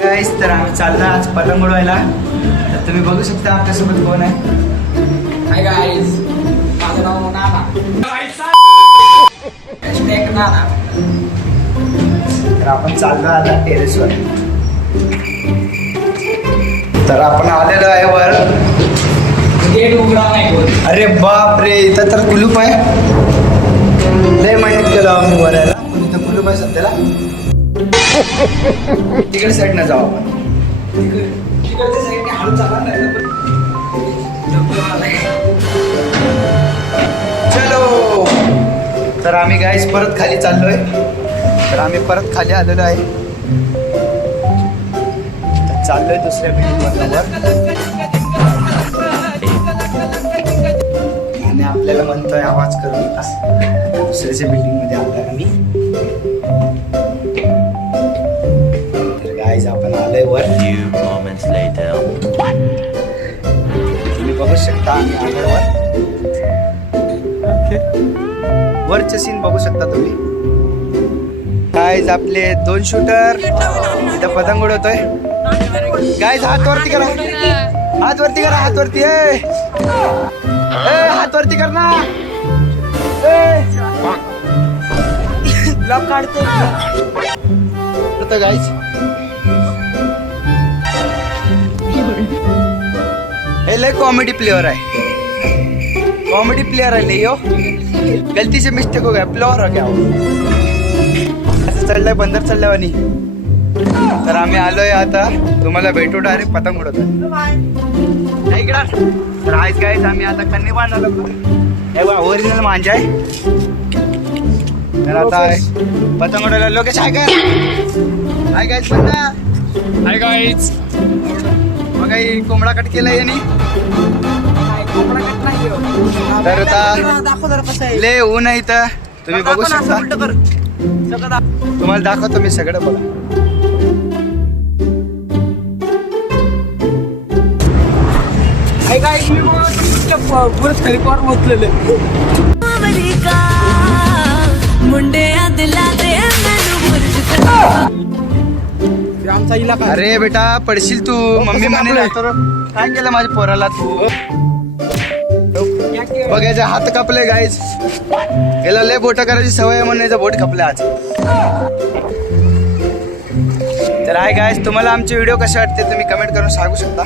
गाईस तर आम्ही चाललो आज पतंग उडवायला. तर तुम्ही बघू शकता आपल्यासोबत कोण आहे. हाय गाईज, माझं नाव नाना. नाना. तर आपण चाललो आता टेरेसवर. तर आपण आलेलो आहे वर. गेट उघडा नाही बोल. अरे बाप रे, इथं तर कुलूप आहे. लय मेहनत केलं आम्ही वर यायला, पण इथं कुलूप आहे सध्याला. तिकडे साईडनं जाऊ आपण. तिकडच्या साईडने हळू चालला नाही चलो. तर आम्ही गाईस परत खाली चाललोय. तर आम्ही परत खाली आलेलो आहे. तर चाललोय दुसऱ्या बिल्डिंगवर. आणि आपल्याला म्हणतोय आवाज करू नका. दुसऱ्याच्या बिल्डिंग मध्ये आलोय आम्ही. तर गाईस आपण आलोय वर. Few moments later. तुम्ही बघू शकता आम्ही आलोय वर. वरचे सीन बघू शकता तुम्ही. गाईज आपले 2 शूटर इथं पतंग उडवतोय. गाईज हात वरती करा, हात वरती करा, हात वरती. हात वरती कर ना. ब्लॉक काढतो गाईज. हे लय कॉमेडी प्लेयर आहे. कॉमेडी प्लेयर है ले यो. गलती से मिस्टेक हो गया, प्लेयर हो गया. असं चढलंय बंदर चढल्यावानी. तर आम्ही आलोय आता. तुम्हाला भेटू डायरेक्ट पतंग उडवतोय. तर आहेच काय, आम्ही आता कन्नी बांधायला हे बघा ओरिजिनल मांजा आहे. तर आता पतंग उडवायला लोकेश आहे काय. हाय गाईज म्हणा. Hi guys. बघा ही कोंबडा कट केलाय यांनी. तर आता ले ऊन आहे इथं, तुम्ही बघू शकता. तुम्हाला दाखवतो मी सगळं. बघा हाय गाईज, मी बुर्ज खलिफावर बसलेले. आमचा इलाका. अरे बेटा पडशील तू. मम्मी म्हणे काय केलं माझ्या पोराला तू. बघायचं हात कापले गाईज. याला लय बोट करायची सवय आहे म्हणून याचा बोट कापले आज. तर आहे गाईज, तुम्हाला आमचे व्हिडिओ कसे वाटते तुम्ही कमेंट करून सांगू शकता.